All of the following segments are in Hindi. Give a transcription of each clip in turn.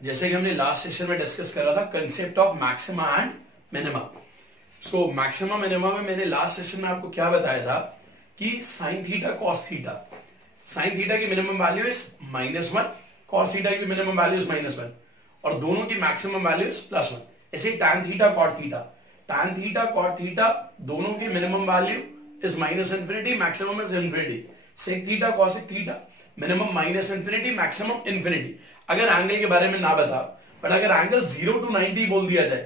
जैसे कि हमने लास्ट सेशन में डिस्कस करा था concept of maxima and minima. So maxima minima में मैंने लास्ट सेशन में आपको क्या बताया था कि sine theta cos theta, sine theta की minimum value is -1, cos theta की मिनिमम वैल्यू इज -1 और दोनों की मैक्सिमम वैल्यू इज +1। ऐसे tan theta cot theta, tan theta cot theta दोनों की minimum value is -∞, maximum is ∞। Sec theta cosec theta minimum -∞, maximum ∞। अगर एंगल के बारे में ना बता, बट अगर एंगल 0 to 90 बोल दिया जाए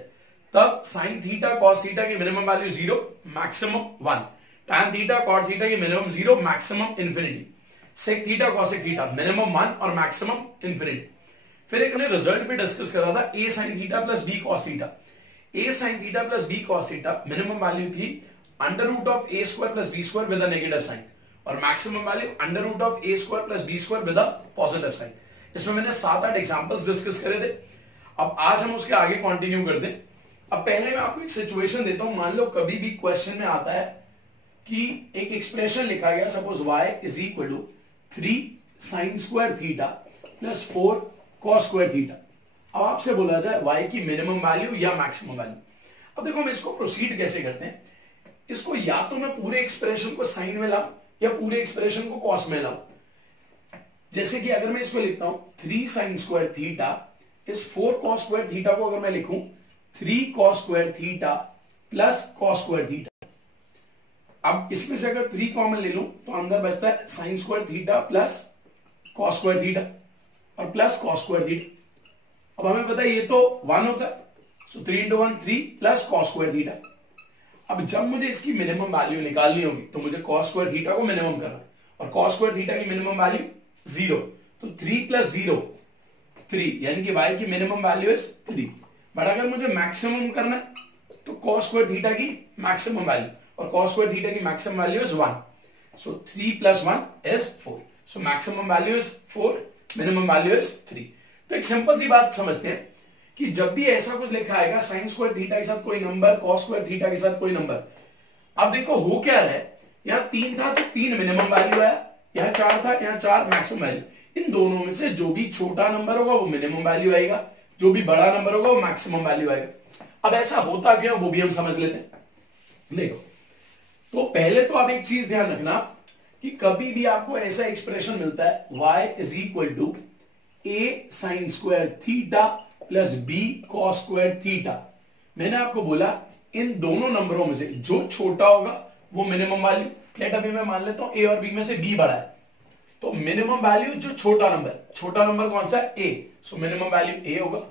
तब साइन थीटा कॉस थीटा की minimum value 0, maximum 1। Tan theta cot theta की minimum 0, maximum ∞। Sec theta cosec theta minimum 1 और मैक्सिमम ∞। फिर एक हमने रिजल्ट पे डिस्कस करा था a sin theta plus b cos theta. a sin theta plus b cos theta minimum value थी √a² plus b² with a negative sign और maximum value √a² plus b² with a positive sign. इसमें मैंने 7-8 एग्जांपल्स डिस्कस करे थे। अब आज हम उसके आगे कंटिन्यू कर दें। अब पहले मैं आपको एक सिचुएशन देता हूं। मान लो कभी भी क्वेश्चन में आता है कि एक एक्सप्रेशन लिखा गया, suppose y is equal to 3 sin² theta plus 4 cos² theta. अब आपसे बोला जाए y की मिनिमम वैल्यू या मैक्सिमम वैल्यू। अब देखो हम इसको प्रोसीड कैसे करते हैं। इसको या तो मैं पूरे एक्सप्रेशन को साइन में लाऊं या पूरे एक्सप्रेशन को कॉस में लाऊं। जैसे कि अगर मैं इसको लिखता हूं 3 sin² थीटा इस 4 cos² थीटा को अगर मैं लिखूं 3 cos² theta plus cos² theta. अब इसमें से अगर 3 कॉमन ले लूं तो अंदर बचता है sin² theta plus cos² theta और प्लस cos² थीटा। अब हमें पता है ये तो 1 होता है, सो 3 × 1 3 प्लस cos² थीटा। अब जब मुझे इसकी मिनिमम वैल्यू निकालनी होगी तो मुझे cos² थीटा को मिनिमम करना और cos² थीटा की मिनिमम वैल्यू 0, तो 3 + 0 3, यानी कि y की मिनिमम वैल्यू इज 3। बट अगर मुझे मैक्सिमम करना है तो cos² थीटा की मैक्सिमम वैल्यू और cos² थीटा की maximum value is 1, so 3 + 1 is 4, so maximum value is 4, minimum value is 3। तो एक सिंपल सी बात समझते हैं कि जब भी ऐसा कुछ लिखा आएगा sin² थीटा के साथ कोई नंबर, cos² थीटा के साथ कोई नंबर। अब देखो हो क्या रहा है, यहां 3 था तो 3 मिनिमम वैल्यू आया, यहां 4 था यहां 4 मैक्सिमम वैल्यू। इन दोनों में से जो भी छोटा नंबर होगा वो मिनिमम वैल्यू आएगा, जो भी बड़ा नंबर होगा वो मैक्सिमम वैल्यू आएगा। अब ऐसा होता क्या वो भी हम समझ लेते हैं। देखो तो पहले तो आप एक चीज ध्यान रखना कि कभी भी आपको ऐसा एक्सप्रेशन मिलता है y is equal to a sin² theta plus b cos² theta. मैंने आपको बोला इन दोनों नंबरों में से जो छोटा होगा वो मिनिमम वैल्यू। लेट अभी मैं मान लेता हूं a और b में से b बड़ा है, तो मिनिमम वैल्यू जो छोटा नंबर कौन सा है a, so minimum value a होगा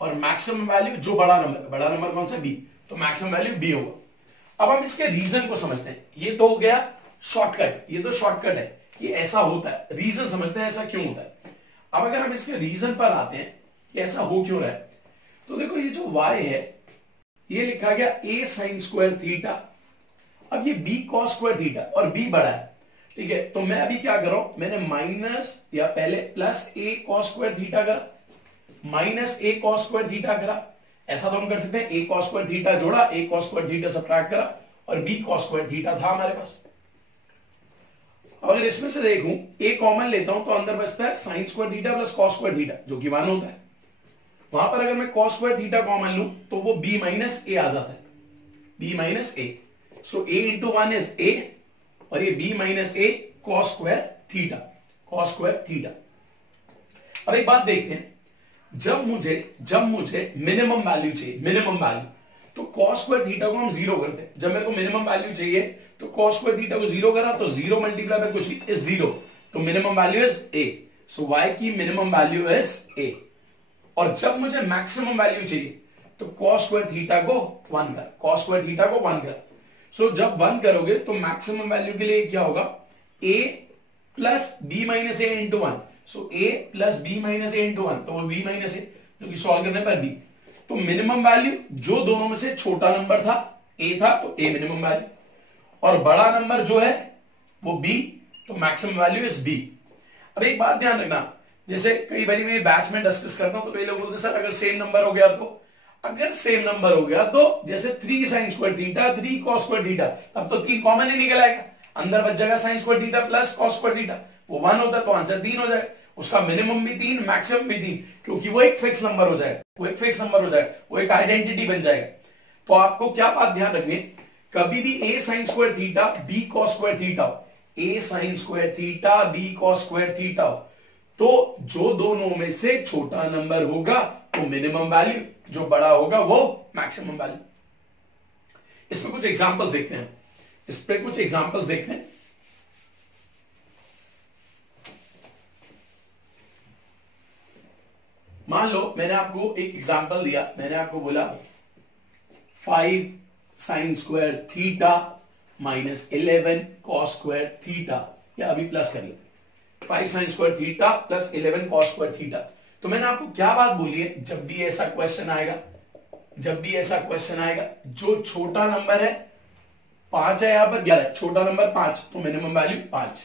और मैक्सिमम वैल्यू जो बड़ा नंबर कौन सा b, तो मैक्सिमम वैल्यू b होगा। अब हम इसके रीजन को समझते हैं। ये तो हो गया शॉर्टकट, ये तो शॉर्टकट है, ये ऐसा होता है। रीजन समझते हैं ऐसा क्यों होता है। अब अगर हम इसके रीजन पर आते हैं कि ऐसा हो क्यों रहा है, तो देखो ये जो y है ये लिखा गया a sin² थीटा, अब ये b cos² थीटा और b बड़ा है, ठीक है। तो मैं अभी क्या कर रहा हूं, मैंने माइनस या पहले प्लस a cos² थीटा करा, माइनस a cos² थीटा करा। ऐसा तो हम कर सकते हैं a cos² थीटा जोड़ा, a cos² थीटा सब्ट्रैक्ट करा और b cos² थीटा था हमारे पास। अगर इसमें से देखूं a कॉमन लेता हूं तो अंदर बचता है sin² theta plus cos² theta जो कि 1 होता है। वहां पर अगर मैं cos² थीटा कॉमन लूं तो वो b माइनस a आ जाता है, b minus a, so a into 1 is a और ये b minus a cos² theta. अब एक बात देखते हैं, जब मुझे मिनिमम वैल्यू चाहिए, मिनिमम वैल्यू, तो cos² थीटा को हम 0 करते हैं। जब मेरे को मिनिमम वैल्यू चाहिए तो cos² थीटा को 0 करा तो 0 मल्टीप्लाई बाय कुछ इज 0, तो minimum value is a, so y की मिनिमम वैल्यू इज a। और जब मुझे मैक्सिमम वैल्यू चाहिए तो cos² थीटा को 1 कर, cos² थीटा को 1 कर। सो जब 1 करोगे तो मैक्सिमम वैल्यू के लिए क्या होगा, a plus b minus a into 1, so a plus b minus a into 1, तो वो b माइनस a जो कि सॉल्व करने पर b। तो मिनिमम वैल्यू जो दोनों में से छोटा नंबर था a था तो a मिनिमम वैल्यू, और बड़ा नंबर जो है वो b, तो मैक्सिमम वैल्यू इज b। अब एक बात ध्यान रखना, जैसे कई बार मैं बैच में डिस्कस करता हूं तो कई लोग बोलते हैं सर अगर सेम नंबर हो गया तो, अगर सेम नंबर हो गया तो जैसे 3 sin² थीटा 3 cos² थीटा, तब तो 3 कॉमन ही निकल आएगा, अंदर बच जाएगा sin² theta plus cos² theta, वो 1 होता है तो आंसर 3 हो जाएगा, उसका मिनिमम भी 3, मैक्सिमम भी 3, क्योंकि वो एक फिक्स नंबर हो जाएगा, वो एक फिक्स नंबर हो जाएगा, वो एक आइडेंटिटी बन जाएगा। तो आपको क्या बात ध्यान रखनी, कभी भी a sin square theta b cos square theta हो, a sin square theta b cos square theta हो, तो जो दोनों में से छोटा नंबर होगा वो मिनिमम वैल्यू, जो बड़ा होगा वो मैक्सिमम वैल्यू। इसमें कुछ एग्जांपल्स देखते हैं, इस पे कुछ एग्जांपल्स देखते हैं। मान लो मैंने आपको एक एग्जांपल दिया, मैंने आपको बोला 5 sin square theta minus 11 cos square theta, या अभी प्लस कर लेते, 5 sin square theta plus 11 cos square theta. तो मैंने आपको क्या बात बोली है, जब भी ऐसा क्वेश्चन आएगा, जब भी ऐसा क्वेश्चन आएगा, जो छोटा नंबर है 5 है, यहां पर 11 है, छोटा नंबर 5 तो मिनिमम वैल्यू 5,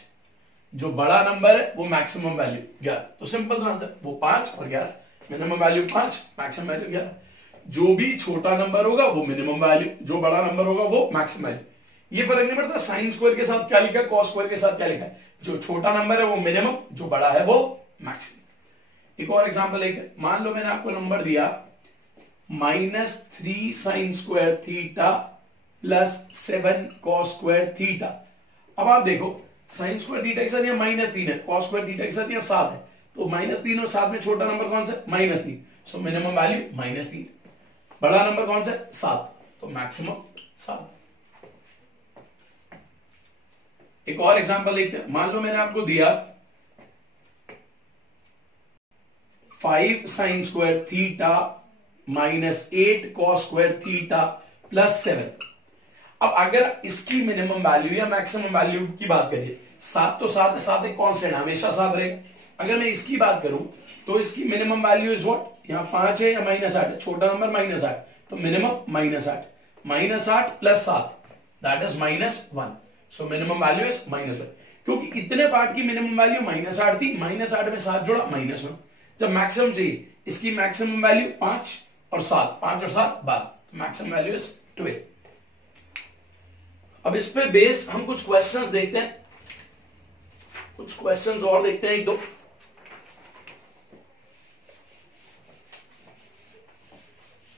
जो बड़ा नंबर है वो मैक्सिमम वैल्यू 11। तो सिंपल आंसर, वो 5 और 11, मिनिमम वैल्यू 5, मैक्सिमम वैल्यू 11। जो भी छोटा नंबर होगा वो मिनिमम वैल्यू, जो बड़ा नंबर होगा वो मैक्सिमम वैल्यू। ये फर्क नहीं पड़ता साइन स्क्वायर के साथ क्या लिखा है, कॉस स्क्वायर के साथ क्या लिखा है, जो छोटा नंबर है वो मिनिमम, जो बड़ा है वो मैक्सिमम। एक और एग्जांपल लेते हैं, मान लो मैंने आपको नंबर दिया -3 sin square theta plus 7 cos square theta. अब आप देखो साइन स्क्वायर थीटा के साथ यहाँ -3 है, cos स्क्वायर थीटा के साथ यहाँ 7 है, तो -3 और 7 में छोटा नंबर कौन सा है, -3, सो मिनिमम वैल्यू -3, बड़ा नंबर कौन सा है 7, तो मैक्सिमम 7। एक और एग्जांपल देखते हैं, मान लो मैंने आपको दिया 5 sin square theta minus 8 cos square theta plus 7। अब अगर इसकी मिनिमम वैल्यू या मैक्सिमम वैल्यू की बात करिए, 7 तो 7 है, 7 एक कांस्टेंट, हमेशा 7 रहेगा। अगर मैं इसकी बात करूं तो इसकी मिनिमम वैल्यू इज व्हाट, यहां 5 है या -8 है, छोटा नंबर -8, तो minimum -8, -8 plus 7 that is -1, so minimum value is -1। क्योंकि इतने पार्ट की मिनिमम वैल्यू -8 थी, -8 में 7 जोड़ा -1। जब मैक्सिमम चाहिए, इसकी मैक्सिमम वैल्यू 5 और 7, 5 और 7 12, मैक्सिमम वैल्यू इज 12। अब इस पे बेस्ड हम कुछ क्वेश्चंस देखते हैं, कुछ क्वेश्चंस और देखते हैं, एक दो।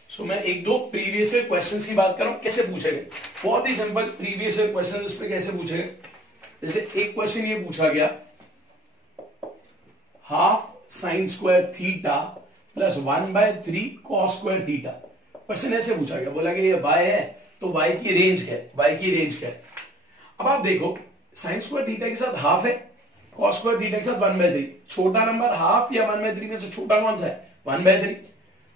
सो मैं एक दो प्रीवियस ईयर क्वेश्चंस की बात कर रहा हूं, कैसे पूछे गए, बहुत ही सिंपल प्रीवियस ईयर क्वेश्चन इस पे कैसे पूछे गए। जैसे एक क्वेश्चन ये पूछा गया, half sine square theta plus 1/3 cos square theta. Question ऐसे पूछा गया, बोला कि ये y है तो y की रेंज क्या है, y की रेंज क्या है। अब आप देखो साइन स्क्वायर थीटा के साथ हाफ है, cos स्क्वायर थीटा के साथ 1/3, छोटा नंबर हाफ या 1/3 में से छोटा कौन सा है, 1/3,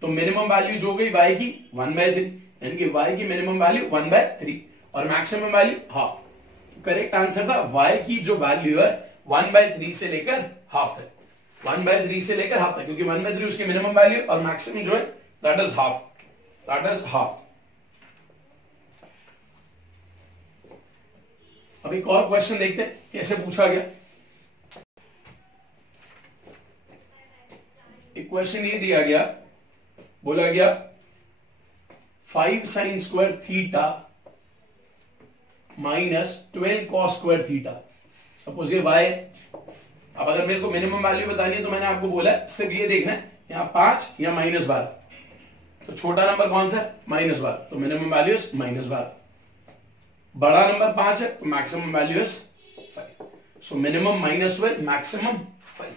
तो मिनिमम वैल्यू जो गई y की 1/3, यानी कि y की मिनिमम वैल्यू 1/3 और maximum value half. Correct answer था y की जो वैल्यू है 1/3 से लेकर हाफ है, 1/3 से लेकर हाफ है, क्योंकि 1/3 उसकी मिनिमम वैल्यू और मैक्सिमम जो है that is half, that is half. अब एक और क्वेश्चन देखते हैं कैसे पूछा गया। एक क्वेश्चन ये दिया गया, बोला गया 5 sin square theta minus 12 cos square theta. Suppose ये y है। अब अगर मेरे को मिनिमम वैल्यू बतानी है तो मैंने आपको बोला सिर्फ ये देखना है, यहां 5 या -12, तो छोटा नंबर कौन सा है, -12, तो मिनिमम वैल्यू इज -12, बड़ा नंबर 5 है तो maximum value is 5, so minimum -12, maximum 5।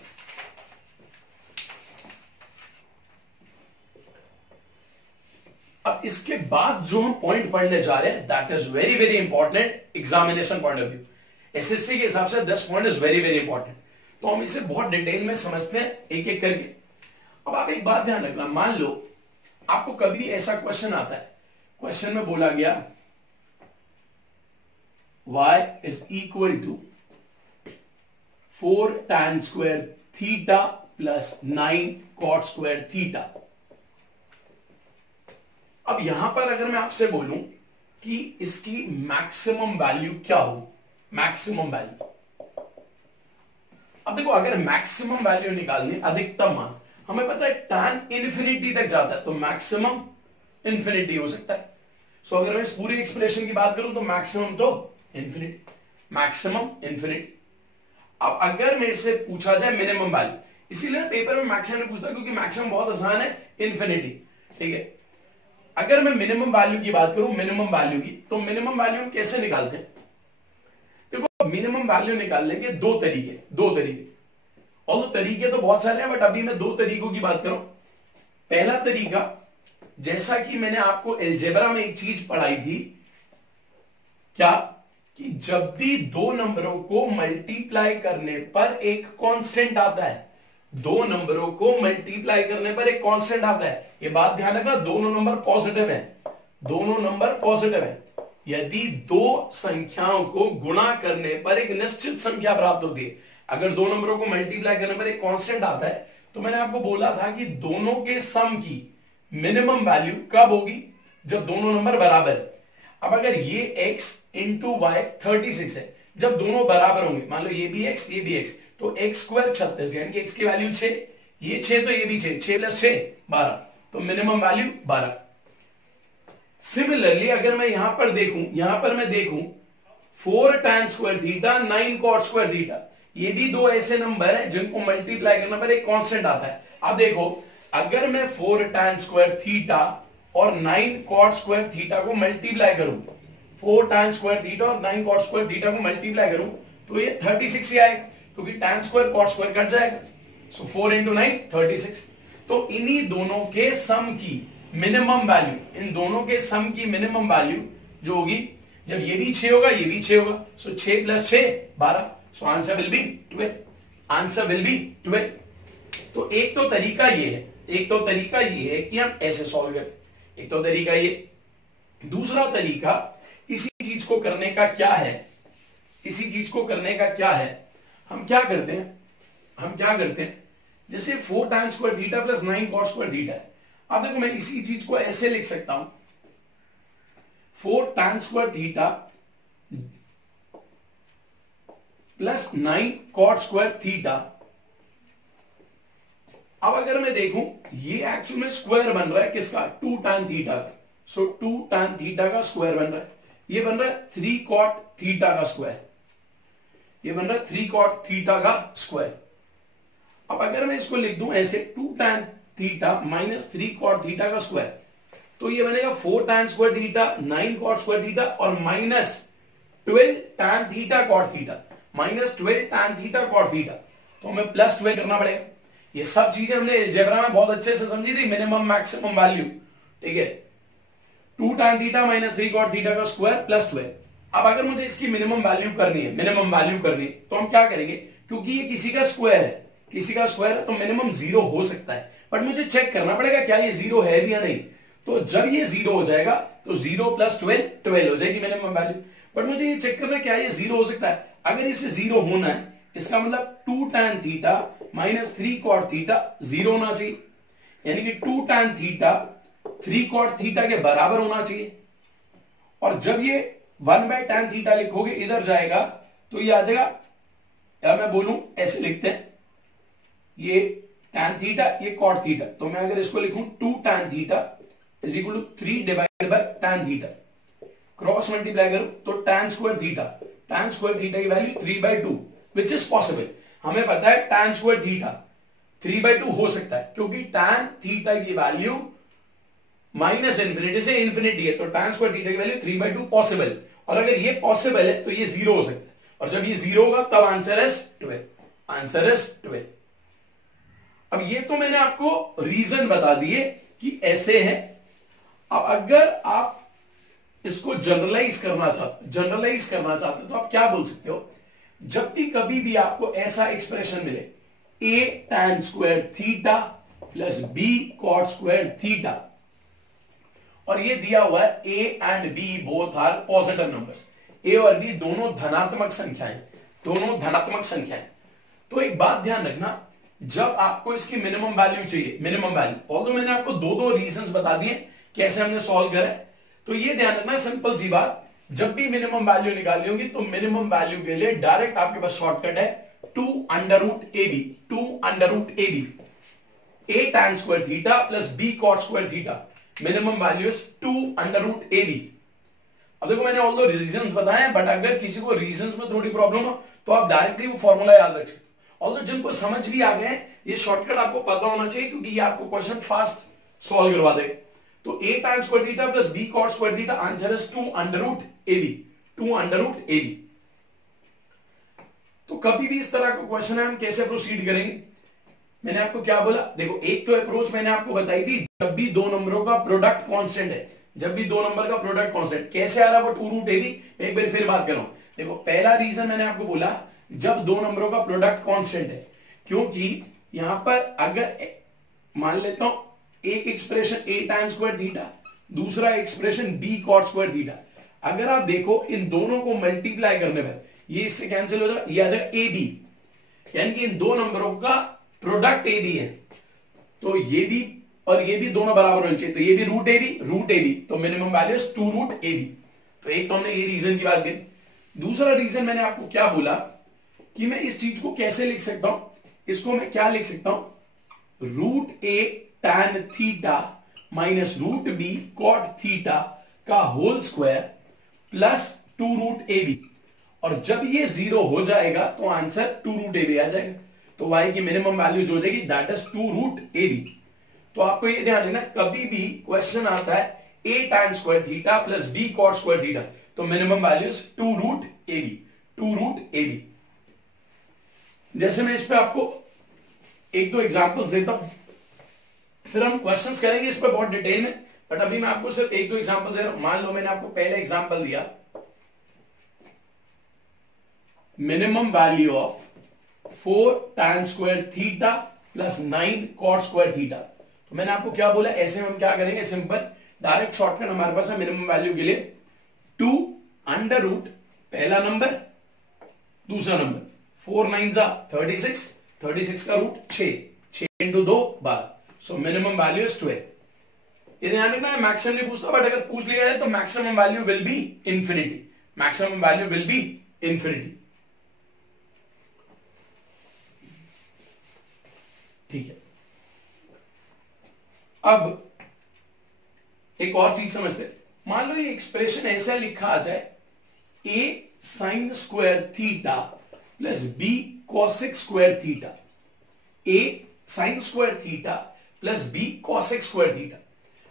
अब इसके बाद जो हम पॉइंट पढ़ने जा रहे हैं that is very very important examination point of view, SSC के हिसाब से 10 point is very very important. तो हम इसे बहुत डिटेल में समझते हैं एक एक करके। अब आप एक बात ध्यान रखना, मान लो आपको कभी ऐसा क्वेश्चन आता है, क्वेश्चन में बोला गया y is equal to 4 tan square theta plus 9 cot square theta. अब यहां पर अगर मैं आपसे बोलूं कि इसकी मैक्सिमम वैल्यू क्या हो, मैक्सिमम वैल्यू, अब देखो अगर मैक्सिमम वैल्यू निकालनी, अधिकतम मान, हमें पता है tan इन्फिनिटी तक जाता है तो मैक्सिमम इन्फिनिटी हो सकता है। सो अगर मैं इस पूरी एक्सप्रेशन की बात करूं तो मैक्सिमम तो इन्फिनिटी, मैक्सिमम इन्फिनिटी। अब अगर मेरे से पूछा जाए मिनिमम वैल्यू, इसीलिए पेपर में मैक्सिमम पूछता क्योंकि मैक्सिमम बहुत आसान है, इन्फिनिटी, ठीक है। अगर मैं मिनिमम वैल्यू की बात करूं, मिनिमम वैल्यू की, तो मिनिमम वैल्यू हम कैसे निकालते हैं? देखो मिनिमम वैल्यू निकालने के दो तरीके, और तरीके तो बहुत सारे हैं, बट अभी मैं दो तरीकों की बात करूं। पहला तरीका, जैसा कि मैंने आपको अलजेब्रा में एक चीज पढ़ाई थी, क्या कि जब भी दो नंबरों को मल्टीप्लाई करने पर एक कांस्टेंट आता है, दो नंबरों को मल्टीप्लाई करने पर एक कांस्टेंट आता है, ये बात ध्यान रखना, दोनों नंबर पॉजिटिव है, दोनों नंबर पॉजिटिव है। यदि दो संख्याओं को गुणा करने पर एक निश्चित संख्या प्राप्त होती है, अगर दो नंबरों को मल्टीप्लाई करने पर एक कांस्टेंट आता है, तो मैंने आपको बोला था कि दोनों के सम की मिनिमम वैल्यू कब होगी? जब दोनों नंबर बराबर है। अब अगर ये x इंटू वाई 36 है, जब दोनों बराबर होंगे, मान लो ये भी x ये भी x, तो x स्क्वायर 36, यानी कि x की वैल्यू 6, ये 6 तो ये भी 6, 6 प्लस 6 12, तो मिनिमम वैल्यू 12। सिमिलरली अगर मैं यहां पर देखूं 4 tan square theta 9 cot square theta, ये भी दो ऐसे नंबर हैं जिनको मल्टीप्लाई करने पर एक कांस्टेंट आता है। अब देखो, अगर मैं 4 tan स्क्वायर थीटा और 9 cot स्क्वायर थीटा को मल्टीप्लाई करूं, 4 tan स्क्वायर थीटा और 9 cot स्क्वायर थीटा को मल्टीप्लाई करूं, तो ये 36 ही आएगा, क्योंकि tan square cot square cut जाएगा। सो 4 इंटू 9 36। तो इन्हीं दोनों के सम की मिनिमम वैल्यू, इन दोनों के सम की मिनिमम वैल्यू जो होगी, जब ये भी 6 होगा ये भी 6 होगा, सो 6 plus 6 12, so answer will be 12, answer will be 12। तो एक तो तरीका ये है कि हम ऐसे सॉल्व करें, एक तो तरीका ये। दूसरा तरीका, इसी चीज को करने का क्या है, हम क्या करते हैं, जैसे 4 tan square theta plus 9 cot square theta है। अब देखो मैं इसी चीज को ऐसे लिख सकता हूं, 4 tan square theta plus 9 cot square theta. अब अगर मैं देखूं, ये एक्चुअल में स्क्वायर बन रहा है किसका? 2 tan थीटा का, सो 2 tan थीटा का स्क्वायर बन रहा है, ये बन रहा है 3 cot थीटा का स्क्वायर, ये बन रहा है 3 cot थीटा का स्क्वायर। अब अगर मैं इसको लिख दूं ऐसे 2 tan theta minus 3 cot theta का स्क्वायर, तो ये बनेगा 4 tan square theta 9 cot square theta और minus 12 tan theta cot theta, minus 12 tan theta cot theta, तो हमें प्लस 12 करना पड़ेगा। ये सब चीजें हमने अलजेब्रा में बहुत अच्छे से समझी थी, मिनिमम मैक्सिमम वैल्यू, ठीक है। 2 tan theta minus 3 cot theta का स्क्वायर प्लस 12। अब अगर मुझे इसकी मिनिमम वैल्यू करनी है, तो हम क्या करेंगे, क्योंकि ये किसी का स्क्वायर है, तो मिनिमम 0 हो सकता है, बट मुझे चेक करना पड़ेगा क्या ये 0 है भी या नहीं। तो जब ये 0 हो जाएगा तो 0 प्लस 12 हो जाएगी मिनिमम वैल्यू, बट मुझे ये चेक करना क्या ये 0 हो सकता है। अगर इसे 0 होना है, इसका मतलब 2 tan theta minus 3 cot theta 0 होना चाहिए, यानी कि 2 tan थीटा 3 cot थीटा के बराबर होना चाहिए। और जब ये 1/tan थीटा लिखोगे, इधर जाएगा तो ये आ जाएगा, या मैं बोलूं ऐसे लिखते हैं, ये tan थीटा ये cot थीटा, तो मैं अगर इसको लिखूं 2 tan theta is equal to 3 divided by tan theta, cross multiply करो तो tan स्क्वायर थीटा की वैल्यू 3/2, विच इज पॉसिबल। हमें पता है tan स्क्वायर थीटा 3/2 हो सकता है, क्योंकि tan थीटा की वैल्यू माइनस इंफिनिटी से इंफिनिटी है, तो tan स्क्वायर थीटा की वैल्यू 3/2 पॉसिबल, और अगर ये पॉसिबल है तो ये 0 हो सकता है, और जब ये 0 होगा तब आंसर इज 12। अब ये तो मैंने आपको रीजन बता दिए कि ऐसे है। अब अगर आप इसको जनरलाइज करना चाहते हो तो आप क्या बोल सकते हो, जब भी कभी भी आपको ऐसा एक्सप्रेशन मिले, a tan square theta plus b cot square theta, और ये दिया हुआ है a and b both are positive numbers, a और b दोनों धनात्मक संख्याएं, तो एक बात ध्यान रखना, जब आपको इसकी मिनिमम वैल्यू चाहिए, ऑल्दो मैंने आपको दो रीजंस बता दिए कैसे हमने सॉल्व करा, तो ये ध्यान रखना, सिंपल सी बात, जब भी मिनिमम वैल्यू निकालनी होगी तो मिनिमम वैल्यू के लिए डायरेक्ट आपके पास शॉर्टकट है 2 under root ab, a tan square theta plus b cot square theta, minimum value is 2 under root ab। अब देखो मैंने ऑल दो रीजंस बताए, बट अगर किसी को रीजंस में थोड़ी प्रॉब्लम हो तो आप डायरेक्टली वो फॉर्मूला याद रख सकते हो। और जिनको समझ भी आ गए ये शॉर्टकट आपको पता होना चाहिए, क्योंकि ये आपको क्वेश्चन फास्ट सॉल्व करवा देगा। तो a tan square theta plus b cot square theta, answer is 2 under root ab, 2 under root ab। तो कभी भी इस तरह का क्वेश्चन है हम कैसे प्रोसीड करेंगे, मैंने आपको क्या बोला, देखो एक तो अप्रोच मैंने आपको बताई थी, जब भी दो नंबरों का प्रोडक्ट कांस्टेंट है, जब भी दो नंबर का प्रोडक्ट कांस्टेंट, कैसे आ रहा वो 2 रूट ab। एक बार फिर बात कर रहा हूं, देखो पहला रीजन मैंने आपको बोला जब दो नंबरों का प्रोडक्ट कांस्टेंट है, क्योंकि यहां पर अगर मान लेता हूं एक expression a tan square theta, दूसरा expression b cot square theta, अगर आप देखो इन दोनों को मल्टीप्लाई करने पर ये इससे कैंसिल हो जाएगा, ये आ जाएगा ab, यानी कि इन दो नंबरों का प्रोडक्ट ab है, तो ये भी और ये भी दोनों बराबर होने चाहिए, तो ये भी रूट ab, तो minimum value is 2 root ab। तो एक तो हमने ये रीजन की बात की। दूसरा रीजन मैंने आपको क्या बोला कि मैं इस चीज को कैसे लिख सकता हूं, इसको मैं क्या लिख सकता हूं, root a tan theta minus root b cot theta का whole square plus 2 root ab, और जब ये 0 हो जाएगा तो आंसर 2 रूट ab आ जाएगा। तो y की मिनिमम वैल्यू जो हो जाएगी दैट इज 2 रूट ab। तो आपको ये ध्यान रखना, कभी भी क्वेश्चन आता है a tan square theta plus b cot square theta, तो minimum value is 2 root ab, 2 root ab। जैसे मैं इस पे आपको एक दो एग्जांपल्स देता हूं, फिर हम क्वेश्चंस करेंगे इस पर बहुत डिटेल में, बट अभी मैं आपको सिर्फ एक दो एग्जांपल दे रहा हूं। मान लो मैंने आपको पहले एग्जांपल दिया, minimum value of 4 tan square theta plus 9 cot square theta. तो मैंने आपको क्या बोला, ऐसे में हम क्या करेंगे, सिंपल डायरेक्ट शॉर्टकट हमारे पास है मिनिमम वैल्यू के लिए 2 अंडर रूट पहला नंबर दूसरा नंबर, 4 9 36, 36 का root 6, 6 into 2 12, so minimum value is 12। ये ध्यान रखना है, मैक्सिमम नहीं पूछता, बट अगर पूछ लिया जाए तो maximum value will be infinity, maximum value will be infinity. ठीक है, अब एक और चीज समझते हैं। मान लो ये एक्सप्रेशन ऐसा लिखा आ जाए, a sin square theta plus b cosec square theta, a sin square theta plus b cosec square theta,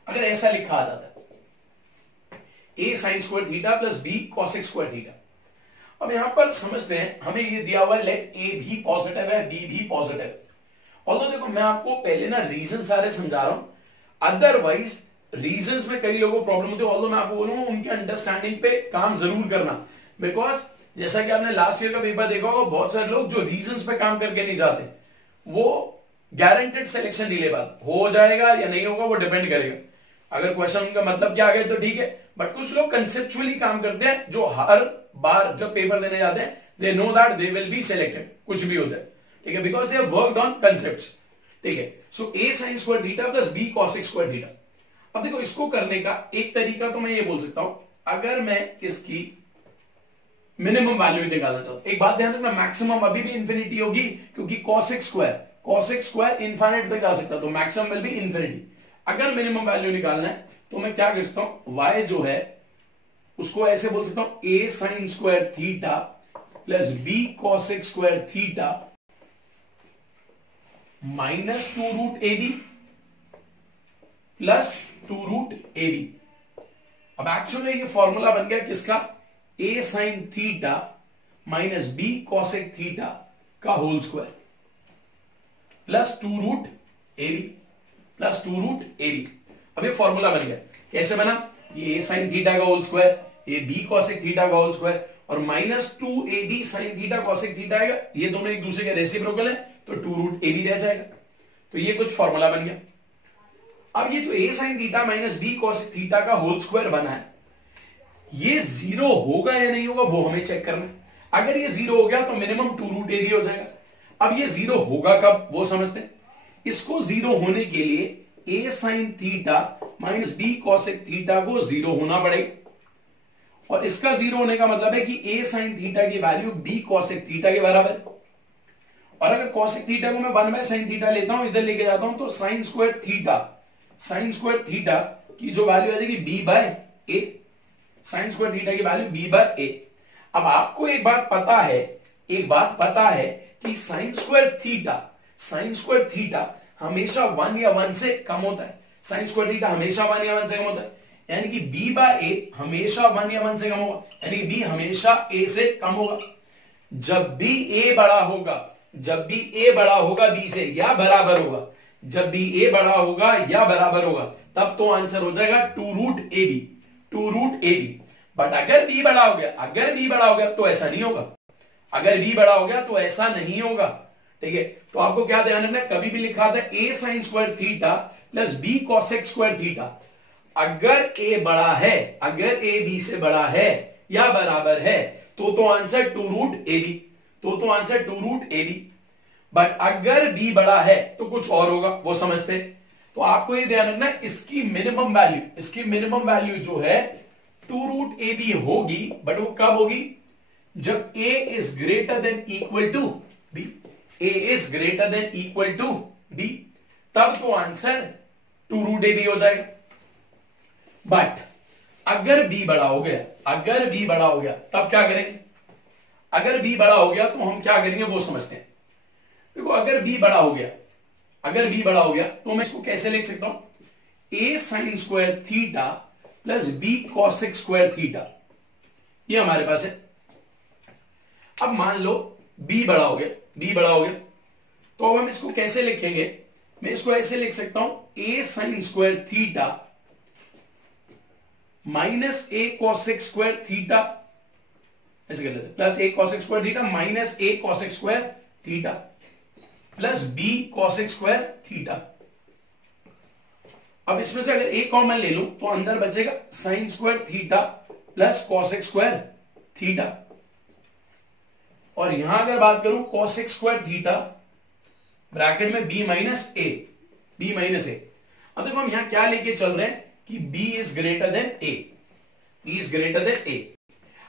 अगर ऐसा लिखा आ जाता है a sin square theta plus b cosec square theta. अब यहां पर समझते हैं, हमें ये दिया हुआ है लेट a भी पॉजिटिव है b भी पॉजिटिव है। और देखो मैं आपको पहले ना रीजन सारे समझा रहा हूं, अदरवाइज रीजंस में कई लोगों को प्रॉब्लम होती है, ऑल्दो मैं आपको बोलूंगा उनके अंडरस्टैंडिंग पे काम जरूर करना, बिकॉज जैसा कि आपने लास्ट ईयर का पेपर देखा होगा, बहुत सारे लोग जो रीजंस पे काम करके नहीं जाते वो गारंटेड सिलेक्शन डिले बाद हो जाएगा या नहीं होगा वो डिपेंड करेगा। अगर क्वेश्चन उनका मतलब क्या आ गया तो ठीक है, बट कुछ लोग कंसेप्चुअली काम करते हैं जो हर बार जब पेपर देने जाते हैं they know that they will be selected, कुछ भी हो जाए, ठीक है, because they have worked on concepts. ठीक है, सो a sin square theta plus b cosec square theta. अब देखो इसको करने का एक तरीका तो मैं ये बोल सकता हूं, अगर मैं इसकी मिनिमम वैल्यू निकालना चाहता हूं, एक बात ध्यान रखना, मैक्सिमम अभी भी इंफिनिटी होगी, क्योंकि cosec स्क्वायर इनफाइनाइट तक जा सकता है, तो मैक्सिमम विल बी इंफिनिटी। अगर मिनिमम वैल्यू निकालना है तो मैं क्या कर सकता हूं, y जो है उसको ऐसे बोल सकता हूं a sin square theta plus b cosec square theta minus 2 root ab plus 2 root ab। अब एक्चुअली ये फॉर्मूला बन गया किसका, a sin theta minus b cosec theta का whole square plus 2 root ab plus 2 root ab। अब ये फॉर्मूला बन गया, कैसे बना, ये a sin थीटा का होल स्क्वायर, ये b cosec थीटा का होल स्क्वायर और minus 2ab sin theta cosec theta आएगा, ये दोनों एक दूसरे के रेसिप्रोकल है तो 2 रूट ab रह जाएगा। तो ये कुछ फॉर्मूला बन गया। अब ये जो a sin theta minus b cosec theta का होल स्क्वायर बना है, ये 0 होगा या नहीं होगा वो हमें चेक करना है। अगर ये 0 हो गया तो मिनिमम 2 रूट ab हो जाएगा। अब ये 0 होगा कब वो समझते हैं, इसको 0 होने के लिए a sin theta minus b cosec theta को 0 होना पड़ेगा, और इसका 0 होने का मतलब है कि a sin थीटा की वैल्यू b cosec थीटा के बराबर है। और अगर cosec थीटा को मैं 1 बाय sin थीटा लेता हूं, इधर लेके जाता हूं, तो sin स्क्वायर थीटा की जो वैल्यू आ जाएगी b by a, sin square theta की वैल्यू b बाय a। अब आपको एक बात पता है एक बात पता है कि साइन स्क्वायर थीटा हमेशा 1 या 1 से कम होता है। साइन स्क्वायर थीटा हमेशा 1 या 1 से कम होता है, यानी कि b बाय a हमेशा 1 या 1 से कम होगा, यानी कि b हमेशा a से कम होगा। जब भी a बड़ा होगा b से या बराबर होगा, जब भी a बड़ा होगा या बराबर होगा, तब तो आंसर हो जाएगा 2 रूट ab। बट अगर b बड़ा हो गया तो ऐसा नहीं होगा, ठीक है। तो आपको क्या ध्यान रखना है, कभी भी लिखा था a sign square theta plus b cosec square theta, अगर a बड़ा है, अगर a b से बड़ा है या बराबर है तो आंसर 2 रूट ab। बट अगर b बड़ा है तो कुछ और होगा, वो समझते। तो आपको ये ध्यान रखना है, इसकी मिनिमम वैल्यू जो है 2 रूट ab होगी, बट वो कब होगी, जब a is greater than equal to b, तब तो आंसर 2 रूट ab हो जाएगा। बट अगर b बड़ा हो गया तब क्या करेंगे, अगर b बड़ा हो गया तो हम क्या करेंगे वो समझते हैं। देखो अगर b बड़ा हो गया तो मैं इसको कैसे लिख सकता हूं, a sign square theta plus b cosec square theta, ये हमारे पास है। अब मान लो b बड़ा हो गया तो अब हम इसको कैसे लिखेंगे, मैं इसको ऐसे लिख सकता हूं, a sign square theta minus a cosec square theta, ऐसे कर लेते हैं, plus a cosec square theta minus a cosec square theta plus b cosec square theta. अब इसमें से अगर a कॉमन ले लूं तो अंदर बचेगा sign square theta plus cosec square theta, और यहां अगर बात करूं कॉसेक स्क्वायर थीटा ब्रैकेट में b माइनस a। अब देखो हम यहां क्या लेके चल रहे हैं कि b is greater then a।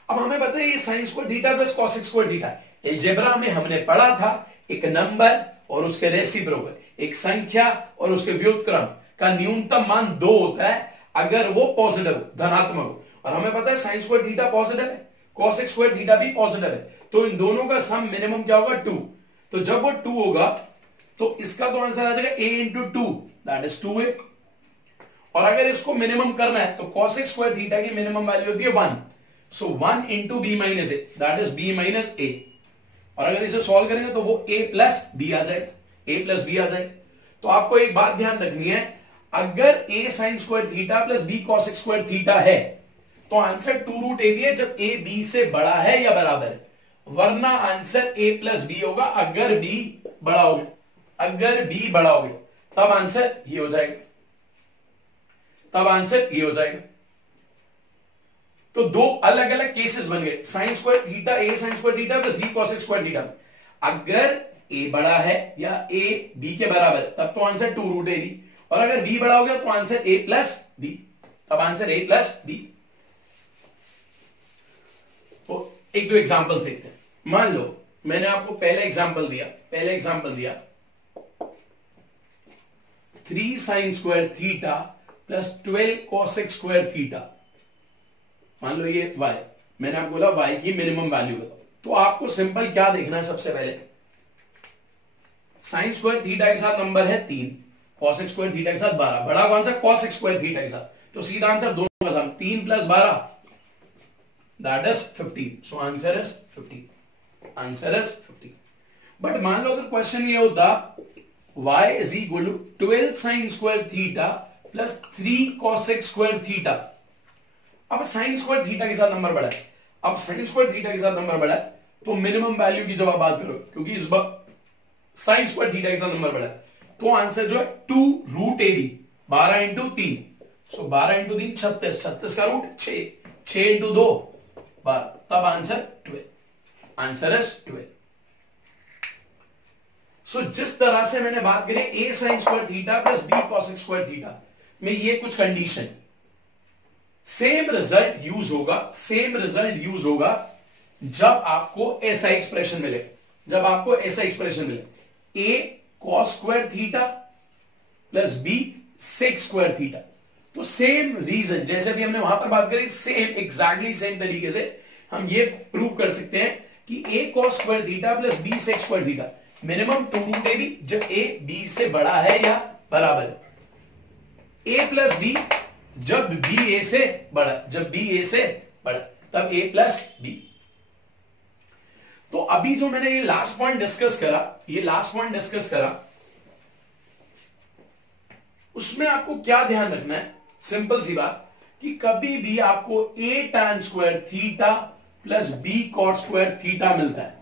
अब हमें पता है ये sign square theta plus cosec square theta, algebra में हमने पढ़ा था एक नंबर और उसके रेसिप्रोकल, एक संख्या और उसके व्युत्क्रम का न्यूनतम मान 2 होता है अगर वो पॉजिटिव धनात्मक हो, और हमें पता है साइन स्क्वायर थीटा पॉजिटिव है, कॉसेक स्क्वायर थीटा भी पॉजिटिव है, तो इन दोनों का सम मिनिमम क्या होगा 2। तो जब वो 2 होगा तो इसका तो आंसर आ जाएगा a into 2 that is 2a। और अगर इसको मिनिमम करना है तो cosec स्क्वायर थीटा की मिनिमम वैल्यू होती है 1, सो 1 into b minus A that is b minus a। और अगर इसे सॉल्व करेंगे तो वो a प्लस b आ जाएगा, तो आपको एक बात ध्यान रखनी है, अगर a sign square theta plus b cosec square theta है तो आंसर 2 रूट ab है जब a b से बड़ा है या बराबर है, वरना आंसर a प्लस b होगा अगर b बड़ा हो गया, तब आंसर ये हो जाएगा। तो दो अलग अलग केसेस बन गए, sign square theta, a sign square theta plus b cosec square theta. अगर a बड़ा है या a b के बराबर तब तो आंसर 2 रूट ab, और अगर b बड़ा हो गया तो आंसर a प्लस b, तब आंसर a प्लस b। तो एक दो एग्जांपल्स देखते हैं। मान लो मैंने आपको पहला एग्जांपल दिया 3 sign square theta plus 12 cosec square theta. मान लो ये y, मैंने आपको बोला y की मिनिमम वैल्यू बताओ, तो आपको सिंपल क्या देखना है, सबसे पहले साइन स्क्वायर थीटा के साथ नंबर है 3, कॉसेक स्क्वायर थीटा के साथ 12, बड़ा कौन सा, कॉसेक स्क्वायर थीटा के साथ, तो सीधा आंसर दोनों का sum 3 plus 12 that is 15, so answer is 15। But मान लो अगर क्वेश्चन ये होता y is equal to 12 sine square theta plus 3 cosec square theta. अब साइन स्क्वायर थीटा के साथ नंबर बढ़ा है, तो मिनिमम वैल्यू की जब आप बात करो, क्योंकि इस बार साइन स्क्वायर थीटा के साथ नंबर बढ़ा है, तो आंसर जो है 2 रूट ab, 12 इंटू 3, सो 12 इंटू 3 36 का रूट 6 इंटू 2 12, तब आंसर 12, आंसर इज 12। सो जिस तरह से मैंने बात करी a sign square theta plus b cosec square theta में ये कुछ कंडीशन, सेम रिजल्ट यूज होगा जब आपको ऐसा एक्सप्रेशन मिले, a cos square theta plus b sec square theta. तो सेम रीजन जैसे भी हमने वहां पर बात करी, सेम एग्जैक्टली सेम तरीके से हम ये प्रूव कर सकते हैं कि a cos square theta plus b sec square theta minimum 2 root A B जब a b से बड़ा है या बराबर है, a प्लस b जब b a से बड़ा, जब b a से बड़ा तब a प्लस b। तो अभी जो मैंने ये लास्ट पॉइंट डिस्कस करा, उसमें आपको क्या ध्यान रखना है, सिंपल सी बात कि कभी भी आपको a tan square theta plus b cot square theta मिलता है,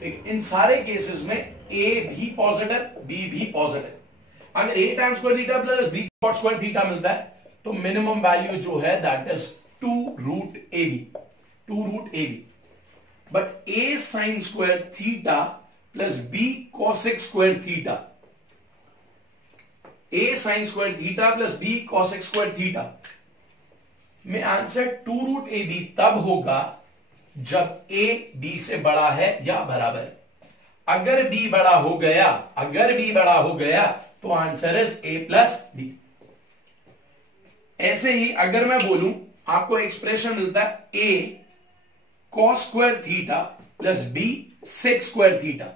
ठीक, इन सारे केसेस में a भी पॉजिटिव b भी पॉजिटिव। अगर a tan square theta plus b cot square theta मिलता है तो मिनिमम वैल्यू जो है that is 2 root ab। But a sin square theta plus b cosec square theta, a sin square theta plus b cosec square theta में आंसर 2 रूट ए बी तब होगा जब a b से बड़ा है या बराबर है। अगर b बड़ा हो गया तो answer is a plus b। ऐसे ही अगर मैं बोलूं आपको एक्सप्रेशन मिलता है a cos square theta plus b sec square theta,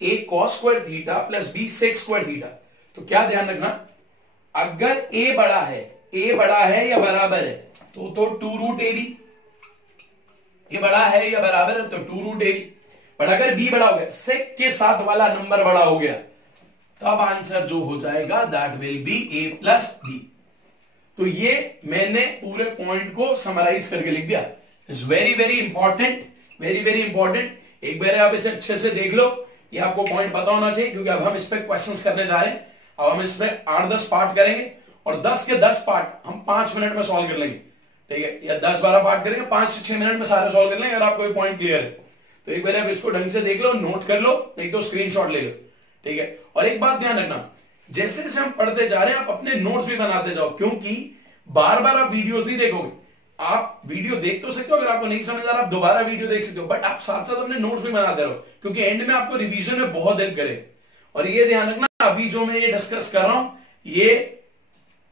a cos square theta plus b sec square theta, तो क्या ध्यान रखना, अगर a बड़ा है या बराबर है तो 2 रूट ए बी, ये बड़ा है या बराबर है तो 2 रूट ए बी। बट अगर b बड़ा हो गया, सेक के साथ वाला नंबर बड़ा हो गया, तब आंसर जो हो जाएगा that will be a plus b। तो ये मैंने पूरे पॉइंट को समराइज करके लिख दिया। It's very very important. एक बार आप इसे अच्छे से देख लो, ये आपको पॉइंट पता होना चाहिए, क्योंकि अब हम इस पे क्वेश्चंस करने जा रहे हैं। अब हम इसमें 8-10 पार्ट करेंगे और 10 के 10 पार्ट हम 5 मिनट में सॉल्व कर लेंगे, ठीक है, या 10-12 पार्ट करेंगे, 5 से 6 मिनट में सारे सॉल्व कर लेंगे। अगर आपको पॉइंट क्लियर है तो एक बार आप इसको ढंग से देख लो, नोट कर लो, नहीं तो स्क्रीनशॉट ले लो, ठीक है। और एक बात ध्यान रखना, जैसे जैसे हम पढ़ते जा रहे हैं आप अपने नोट्स भी बनाते जाओ, क्योंकि बार बार आप वीडियोस नहीं देखोगे। आप वीडियो देख तो सकते हो, अगर आपको नहीं समझ आ रहा आप दोबारा वीडियो देख सकते हो, बट आप साथ साथ अपने नोट्स भी बनाते रहो, क्योंकि एंड में आपको रिवीजन में बहुत हेल्प करे। और ये ध्यान रखना, अभी जो मैं ये डिस्कस कर रहा हूं ये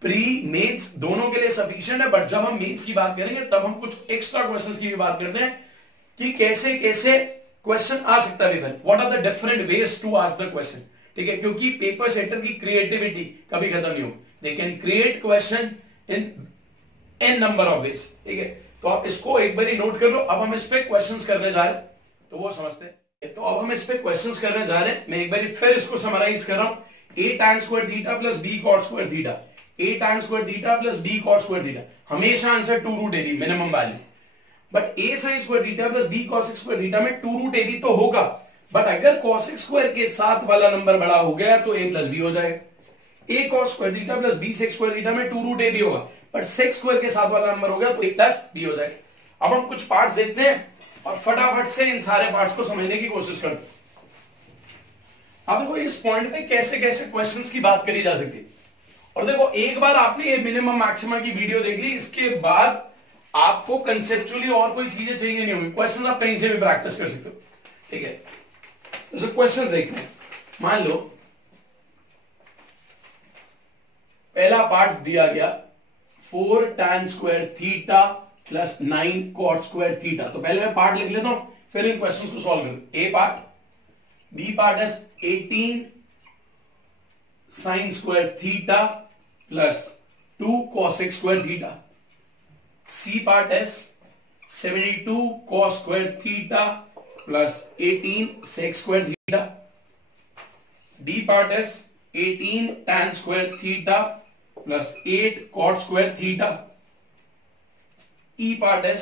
प्री मेंस दोनों के लिए सफिशिएंट है, बट जब हम मेंस की बात करेंगे तब हम कुछ एक्स्ट्रा क्वेश्चंस की भी बात करते हैं कि कैसे कैसे क्वेश्चन आ सकता है paper, what are the different ways to ask the question, ठीक है। क्योंकि पेपर सेटर की क्रिएटिविटी कभी खत्म नहीं होगी, they can create question in n number of ways, ठीक है। तो आप इसको एक बार नोट कर लो। अब हम इस पे क्वेश्चंस करने जा रहे हैं, तो वो समझते हैं। तो अब हम इस पे क्वेश्चंस करने जा रहे हैं, मैं एक बार फिर इसको समराइज कर रहा हूं। a tan square theta plus b cot square theta, a tan square theta plus b cot square theta, हमेशा answer 2 root A b minimum value. But a sin square theta plus b cosec square theta में 2 रूट ए बी तो होगा, बट अगर cosec स्क्वायर के साथ वाला नंबर बड़ा हो गया तो a प्लस b हो जाएगा। a cos square theta plus b sec square theta में 2 रूट ए बी होगा, बट sec स्क्वायर के साथ वाला नंबर हो गया तो a प्लस b हो जाएगा। अब हम कुछ पार्ट्स देखते हैं और फटाफट से इन सारे पार्ट्स को समझने की कोशिश करते हैं। अब देखो इस पॉइंट पे कैसे कैसे क्वेश्चंस की बात करी जा सकती है। और देखो एक बार आपने ये मिनिमम मैक्सिमा की वीडियो देख ली, इसके बाद आपको कंसेप्चुअली और कोई चीजें चाहिए नहीं होंगी, क्वेश्चन आप कहीं से भी प्रैक्टिस कर सकते हो, ठीक है। तो क्वेश्चन देखते हैं। मान लो पहला पार्ट दिया गया 4 tan square theta plus 9 cot square theta. तो पहले मैं पार्ट लिख लेता हूं, फिर इन क्वेश्चंस को सॉल्व करूं। A part, b part is 18 sin square theta plus 2 cosec square theta. C part is 72 cos square theta plus 18 sec square theta. D part is 18 tan square theta plus 8 cot square theta. E part is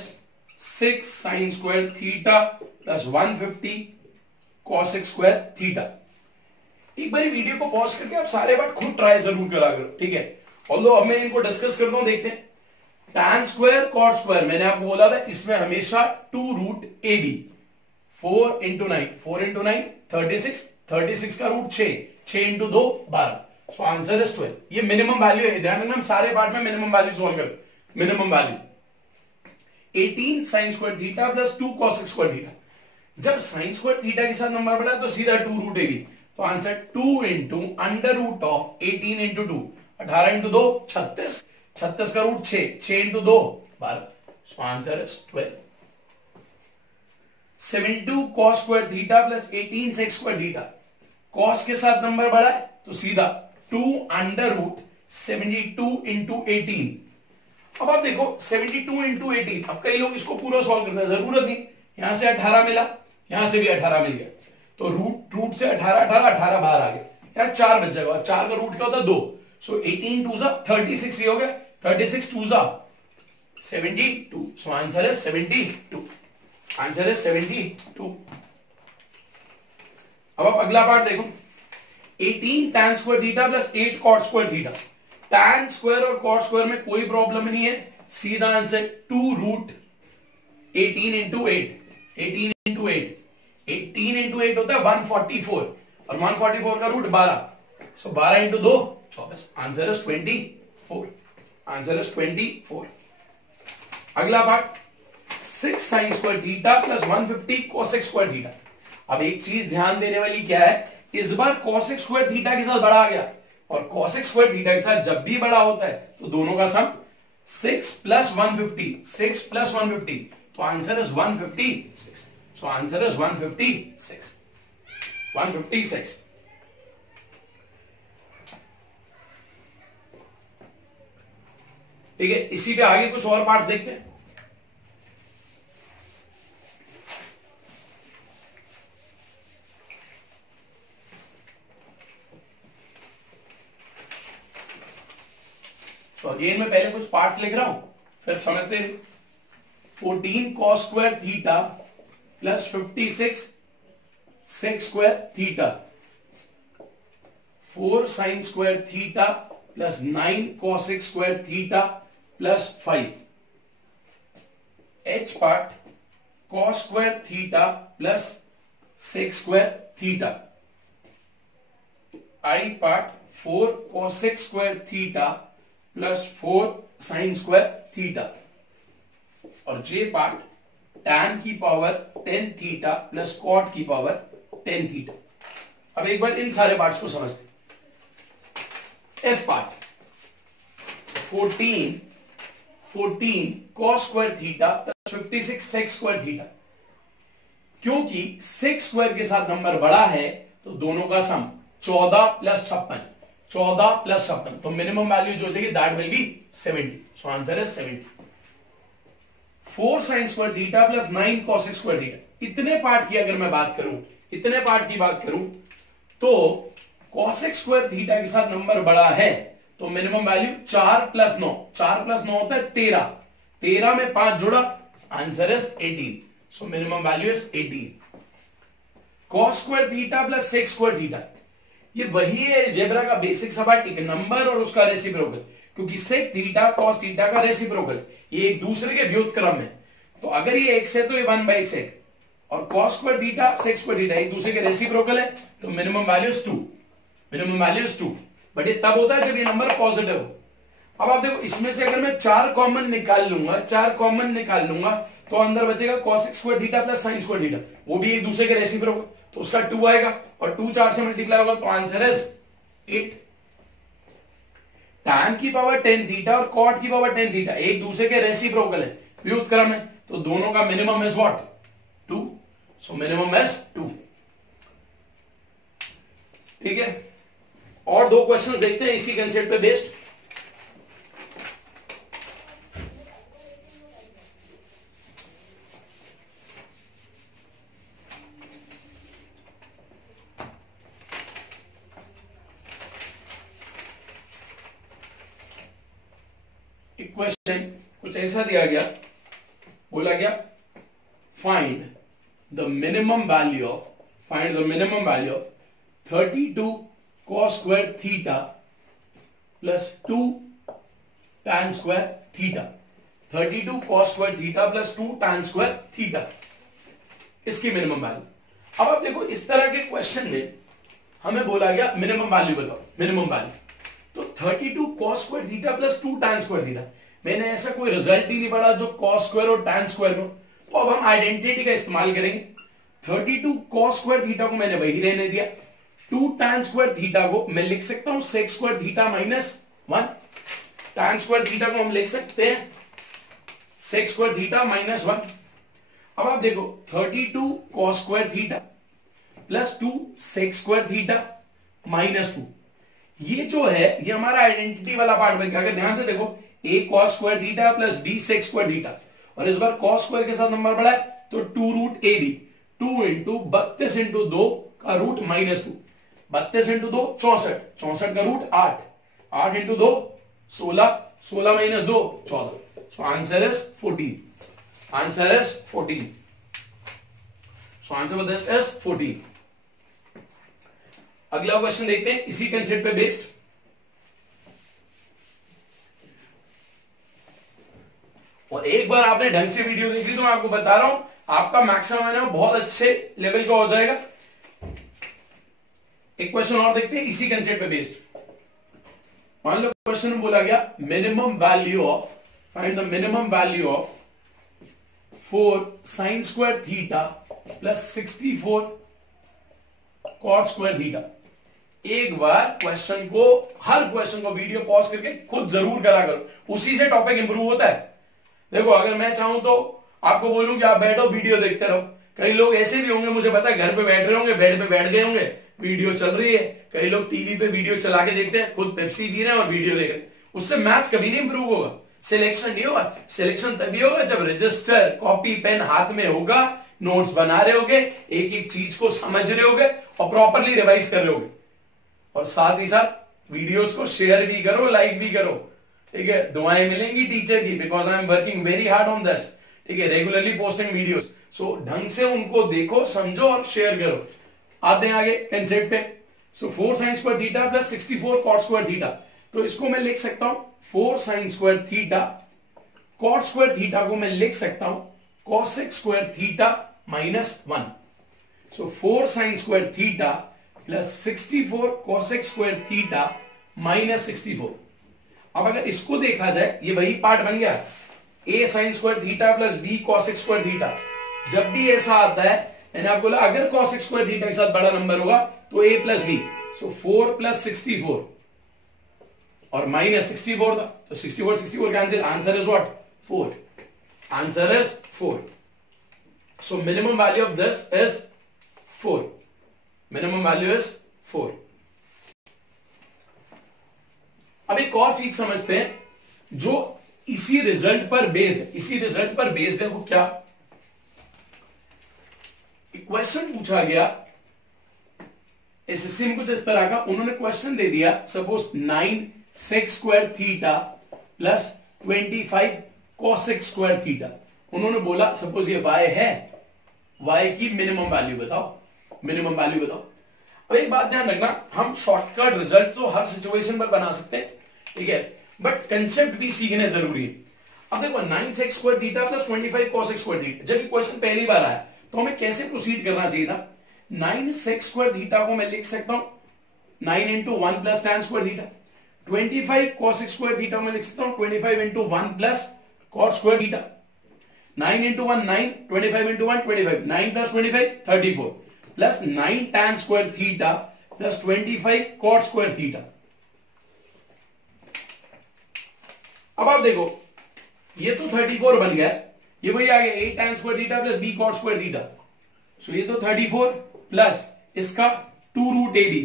6 sin square theta plus 150 cosec square theta. एक बार वीडियो को पॉज करके आप सारे बात खुद ट्राई जरूर करा करो, ठीक है। ऑल्दो अब मैं इनको डिस्कस करता हूं, देखते हैं। tan स्क्वायर cot स्क्वायर मैंने आपको बोला था इसमें हमेशा 2 रूट ए बी, 4 इंटू 9, 4 इंटू 9 36, 36 का root 6, 6 into 2 12। So answer is 12। ये मिनिमम वैल्यू है, ध्यान रखना हम सारे पार्ट में मिनिमम वैल्यू सॉल्व कर। Minimum value 18 sin square theta plus 2 cosec square theta. जब sin स्क्वायर थीटा के साथ नंबर बढ़ा तो सीधा 2 रूट ए बी, तो answer 2 into under root of 18 into 2, 18 into 2 36, 36 का root 6, 6 into 2 12। So answer is 12। 72 cos square theta plus 18 sec square theta. Cos के साथ नंबर बढ़ा है तो सीधा 2 अंडर रूट 72 इंटू 18। अब आप देखो 72 इंटू 18, अब कई लोग इसको पूरा सॉल्व करते हैं, जरूरत नहीं, यहां से 18 मिला, यहां से भी 18 मिल गया, तो रूट से 18 बाहर आ गया, यार 4 बच जाएगा, 4 का रूट क्या होता है 2, सो 18 टू जा 36 ये हो गया, 36 टू जा 72, सो आंसर है 72, आंसर है 72। अब आप अगला पार्ट देखो, 18 tan square theta plus 8 cot square theta. tan square और cot स्क्वायर में कोई प्रॉब्लम नहीं है, सीधा answer 2 root 18 into 8, 18 into 8, 18 into 8 होता है 144, और 144 का root 12, so 12 into 2 24, answer is 24, answer is 24। अगला part 6 sin square theta plus 150 cosec square theta. अब एक चीज ध्यान देने वाली क्या है, इस बार cosec स्क्वायर थीटा के साथ बड़ा आ गया, और cosec स्क्वायर थीटा के साथ जब भी बड़ा होता है तो दोनों का सम 6 प्लस 150, 6 प्लस 150, तो answer is 156, so answer is 156, 156। ठीक है, इसी पे आगे कुछ और पार्ट्स देखते हैं। तो अगेन मैं पहले कुछ पार्ट्स लिख रहा हूं, फिर समझते हैं। 14 cos square theta plus 56 sec square theta, 4 sin square theta plus 9 cosec square theta plus 5। H part cos square theta plus sec square theta. I part 4 cosec square theta plus 4 sin square theta, और J पार्ट tan की पावर 10 थीटा प्लस cot की पावर 10 थीटा। अब एक बार इन सारे पार्ट्स को समझते हैं। F part 14 cos square theta plus 56 sec square theta. क्योंकि sec स्क्वायर के साथ नंबर बड़ा है तो दोनों का सम 14 प्लस 56, 14 प्लस 56, तो मिनिमम वैल्यू जो हो जाएगी that will be 70, so answer है 70। 4 sin square theta plus 9 cosec square theta. इतने पार्ट की अगर मैं बात करूं, इतने पार्ट की बात करूं तो cosec स्क्वायर थीटा के साथ नंबर बड़ा है तो मिनिमम वैल्यू 4 प्लस 9, 4 प्लस 9 होता है 13, 13 में 5 जुड़ा, answer is 18, so minimum value is 18। cos square theta plus sec square theta, ये वही है अलजेब्रा का बेसिक सवाल, एक नंबर और उसका रेसिप्रोकल, क्योंकि sec थीटा cos थीटा का रेसिप्रोकल, ये एक दूसरे के व्युत्क्रम है, तो अगर ये x है तो ये 1/x है, और cos square theta sec square theta एक दूसरे के रेसिप्रोकल है, तो minimum value is 2, minimum value is 2, but ये तब होता है जब ये नंबर पॉजिटिव हो। अब आप देखो इसमें से अगर मैं 4 कॉमन निकाल लूंगा, 4 कॉमन निकाल लूंगा तो अंदर बचेगा cos square theta plus sin square theta, वो भी एक दूसरे के रेसिप्रोकल, तो उसका 2 आएगा, और 2 4 से मल्टीप्लाई होगा तो आंसर इज 8। tan की पावर 10 थीटा और cot की पावर 10 थीटा एक दूसरे के रेसिप्रोकल है, व्युत्क्रम है, तो दोनों का minimum is what 2, so minimum is 2। ठीक है, और 2 क्वेश्चन देखते हैं इसी कंसेप्ट पे बेस्ड। क्वेश्चन कुछ ऐसा दिया गया, बोला गया find the minimum value of 32 cos square theta plus 2 tan square theta, 32 cos square theta plus 2 tan square theta, इसकी मिनिमम वैल्यू। अब आप देखो इस तरह के क्वेश्चन में हमें बोला गया मिनिमम वैल्यू बताओ, मिनिमम वैल्यू, तो 32 cos square theta plus 2 tan square theta, मैंने ऐसा कोई रिजल्ट ही नहीं पढ़ा जो cos स्क्वायर और tan स्क्वायर को, तो अब हम आइडेंटिटी का इस्तेमाल करेंगे। 32 cos स्क्वायर थीटा को मैंने वही रहने दिया, 2 tan स्क्वायर थीटा को मैं लिख सकता हूं sec square theta minus 1, tan square theta को हम लिख सकते हैं sec स्क्वायर थीटा माइनस 1, अब आप देखो 32 cos square theta plus 2 sec square theta minus 2, ये जो है ये हमारा आइडेंटिटी वाला पार्ट बन गया। अगर ध्यान से देखो a cos square theta plus b sec square theta, और इस बार cos स्क्वायर के साथ नंबर बढ़ा है तो 2 रूट ए बी, 2 इंटू 32 इंटू 2 का रूट माइनस 2, 32 इंटू 2 64, 64 का root 8, 8 into 2 16, 16 minus 2 14। So answer is 14, answer is 14। So answer for this is 14। अगला क्वेश्चन देखते हैं इसी कंसेप्ट पे बेस्ड। और एक बार आपने ढंग से वीडियो देख ली तो मैं आपको बता रहा हूं आपका मैक्सिमम है ना बहुत अच्छे लेवल का हो जाएगा। एक क्वेश्चन और देखते हैं इसी कंसेप्ट पे बेस्ड। मान लो क्वेश्चन में बोला गया minimum value of, find the minimum value of 4 sin square theta plus 64 cot square theta. एक बार क्वेश्चन को, हर क्वेश्चन को वीडियो पॉज करके खुद जरूर करा करो, उसी से टॉपिक इंप्रूव होता है। देखो अगर मैं चाहूं तो आपको बोलूं कि आप बैठो वीडियो देखते रहो, कई लोग ऐसे भी होंगे मुझे पता है घर पे बैठ रहे होंगे, बेड पे बैठ गए होंगे, वीडियो चल रही है, कई लोग टीवी पे वीडियो चला के देखते हैं, खुद पेप्सी पी रहे हैं और वीडियो देख रहे हैं, उससे मैथ्स कभी नहीं इंप्रूव होगा, सिलेक्शन नहीं होगा। सिलेक्शन तभी होगा जब रजिस्टर कॉपी पेन हाथ में होगा, नोट्स बना रहे होगे, एक एक चीज को समझ रहे होगे और प्रॉपरली रिवाइज कर रहे होगे, और साथ ही साथ वीडियोस को शेयर भी करो, लाइक भी करो, ठीक है। दुआएं मिलेंगी टीचर की, because I am working very hard on this, ठीक है, रेगुलरली पोस्टिंग वीडियोस। सो ढंग से उनको देखो, समझो और शेयर करो। आते हैं आगे कंसेप्ट पे। सो 4 sin square theta plus 64 cot square theta, तो इसको मैं लिख सकता हूं 4 sin square theta, cot square theta को मैं लिख सकता हूं cosec स्क्वायर थीटा माइनस 1। सो 4 sin square theta plus 64 cosec square theta minus 64। अब अगर इसको देखा जाए ये वही पार्ट बन गया, a sin square theta plus b cosec square theta. जब भी ऐसा आता है, मैंने आपको बोला अगर cosec स्क्वायर थीटा के साथ बड़ा नंबर होगा तो a plus b, so 4 plus 64 और माइनस 64 था, तो 64 64 cancel, answer is what 4, answer is 4। So minimum value of this is 4, minimum value is 4। अब एक और चीज समझते हैं जो इसी रिजल्ट पर बेस्ड है, वो क्या? क्वेश्चन पूछा गया एसएससी में कुछ इस तरह का, उन्होंने क्वेश्चन दे दिया suppose 9 sec square theta plus 25 cosec square theta. उन्होंने बोला सपोज ये y है, y की मिनिमम वैल्यू बताओ, मिनिमम वैल्यू बताओ। अब एक बात ध्यान रखना, हम शॉर्टकट रिजल्ट तो हर सिचुएशन पर बना सकते हैं, ठीक है, बट कंसेप्ट भी सीखने जरूरी है। अब देखो 9 sec square theta plus 25 cosec square theta, जब क्वेश्चन पहली बार आया तो हमें कैसे प्रोसीड करना चाहिए था? 9 sec स्क्वायर थीटा को मैं लिख सकता हूं 9 into 1 plus tan square theta. 25 cosec square theta में लिख सकता हूं 25 into 1 plus cot square theta. 9 into 1 9, 25 into 1 25, 9 plus 25 34 plus 9 tan square theta plus 25 cot square theta. अब आप देखो ये तो 34 बन गया, ये वही आ गया 8 tan square theta plus b cot square theta. So ये तो 34 प्लस इसका 2 रूट ए बी,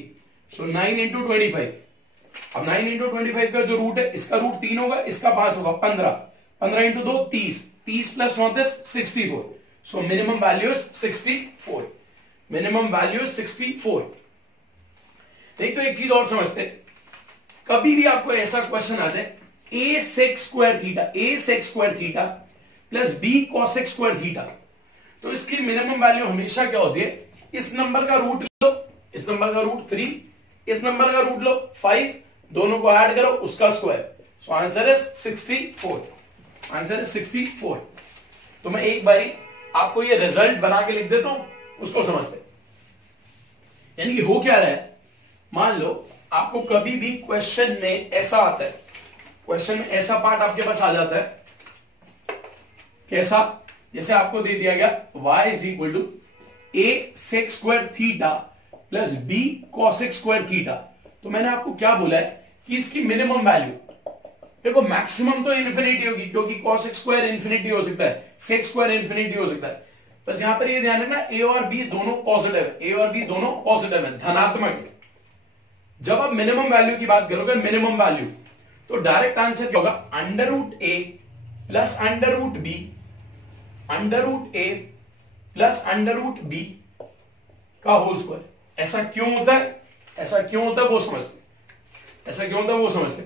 सो 9 इंटू 25। अब 9 इंटू 25 का जो रूट है, इसका रूट 3 होगा, इसका 5 होगा, 15, 15 into 2 30, 30 plus 34 64। So minimum value is 64, minimum value is 64। नहीं तो एक चीज और समझते, कभी भी आपको ऐसा क्वेश्चन आ जाए a sec square theta plus b cosec square theta, तो इसकी मिनिमम वैल्यू हमेशा क्या होती है? इस नंबर का रूट लो, इस नंबर का रूट 3, इस नंबर का रूट लो 5, दोनों को ऐड करो उसका square. So answer is 64, answer is 64। तो मैं एक बारी आपको ये रिजल्ट बना के लिख देता हूं, उसको समझते। यानी कि हो क्या रहा है, मान लो आपको कभी भी क्वेश्चन में ऐसा आता है, क्वेश्चन में ऐसा पार्ट आपके पास आ जाता है, कैसा? जैसे आपको दे दिया गया y is equal to a sec square theta plus b cosec square theta. तो मैंने आपको क्या बोला है कि इसकी मिनिमम वैल्यू, देखो मैक्सिमम तो इन्फिनिटी होगी क्योंकि cosec स्क्वायर इन्फिनिटी हो सकता है, sec स्क्वायर इन्फिनिटी हो सकता है, बस यहां पर ये ध्यान रखना ए और बी दोनों पॉजिटिव है, ए और बी दोनों पॉजिटिव है, धनात्मक है। जब आप मिनिमम वैल्यू की बात करोगे, मिनिमम वैल्यू, तो डायरेक्ट आंसर क्या होगा, अंडर रूट ए plus under root b, under root ए प्लस अंडर रूट बी का होल स्क्वायर। ऐसा क्यों होता है, ऐसा क्यों होता है वो समझते, ऐसा क्यों होता है वो समझते।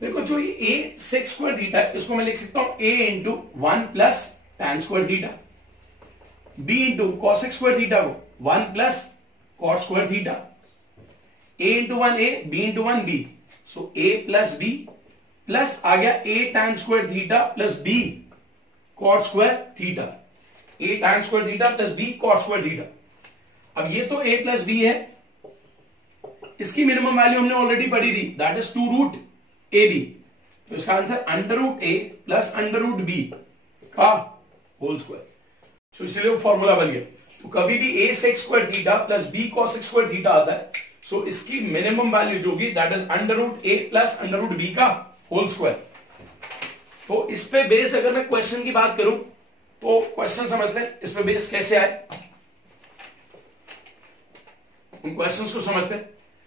देखो जो ये ए सेक स्क्वायर थीटा है, इसको मैं लिख सकता हूं a into 1 plus tan square theta, b into cosec square theta को 1 plus cot square theta, a into 1 a, b into 1 b, so a plus b plus आ गया a tan square theta plus b cot square theta, a tan square theta plus b cot square theta. अब ये तो a प्लस बी है, इसकी मिनिमम वैल्यू हमने ऑलरेडी पढ़ी थी, that is 2 root A B, तो इसका आंसर अंडर रूट ए प्लस अंडर रूट बी का होल स्क्वायर। तो इसलिए वो फॉर्मूला बन गया। तो कभी भी a sec square theta plus b cosec square theta आता है, सो इसकी मिनिमम वैल्यू जो होगी that is under root A plus under root B का होल स्क्वायर। तो इस पे बेस अगर मैं क्वेश्चन की बात करूं तो क्वेश्चन समझते हैं, इस पे बेस कैसे आए, उन क्वेश्चंस को समझते हैं।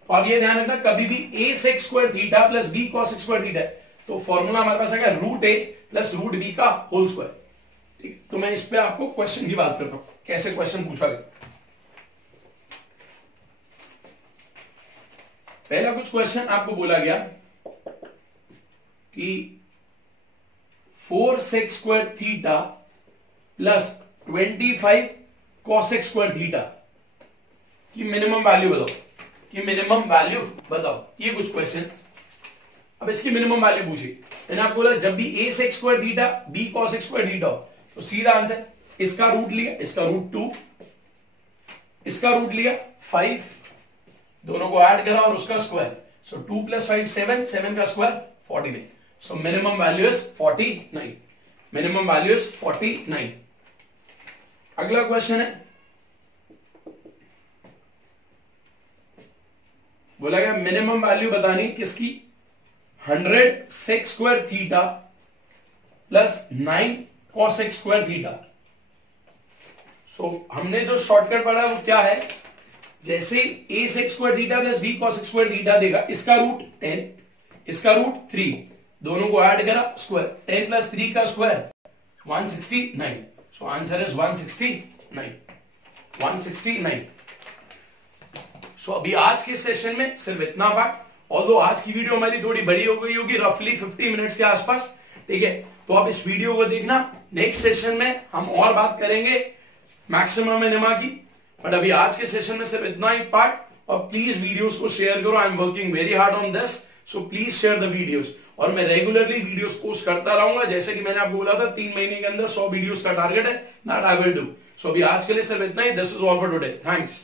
तो आप ये ध्यान रखना, कभी भी a sec square theta plus b cosec square theta है, तो फॉर्मूला हमारे पास आएगा रूट ए प्लस रूट बी का होल स्क्वायर। ठीक, तो मैं इस पे आपको क्वेश्चन की बात करता हूं, कैसे क्वेश्चन पूछा गया। पहला कुछ क्वेश्चन आपको बोला गया कि 4 sec square theta plus 25 cosec square theta की मिनिमम वैल्यू बताओ, कि मिनिमम वैल्यू बताओ, ये कुछ क्वेश्चन। अब इसकी मिनिमम वैल्यू पूछी, मैंने आपको बोला जब भी a sec square theta b cosec square theta हो, तो सीधा आंसर इसका रूट लिया, इसका रूट 2, इसका रूट लिया 5, दोनों को ऐड करा और उसका स्क्वायर, सो 2 प्लस 5 7, 7 का square 49, so minimum value is 49, minimum value is 49। अगला क्वेश्चन है, बोला गया मिनिमम वैल्यू बतानी किसकी, 100 sec square theta plus 9 cosec square theta. So हमने जो शॉर्टकट पढ़ा वो क्या है, जैसे a sec square theta plus b cosec square theta देगा, इसका रूट 10, इसका रूट 3, दोनों को ऐड करा स्क्वायर, 10 प्लस 3 का स्क्वायर 169, सो आंसर इज 169, 169। सो अभी आज के सेशन में सिर्फ इतना बात, ऑल्दो आज की वीडियो हमारी थोड़ी बड़ी हो गई होगी, रफली 50 मिनट्स के आसपास, ठीक है। तो आप इस वीडियो को देखना, नेक्स्ट सेशन में हम और बात करेंगे मैक्सिमम मिनिमा की, बट अभी आज के सेशन में सिर्फ इतना ही पार्ट। और प्लीज वीडियोस को शेयर करो, I am working very hard on this, so please share the videos. और मैं रेगुलरली वीडियोस पोस्ट करता रहूंगा, जैसे कि मैंने आपको बोला था 3 महीने के अंदर 100 वीडियोस का टारगेट है, that I will do. So अभी आज के लिए सिर्फ इतना ही, this is all for today, thanks.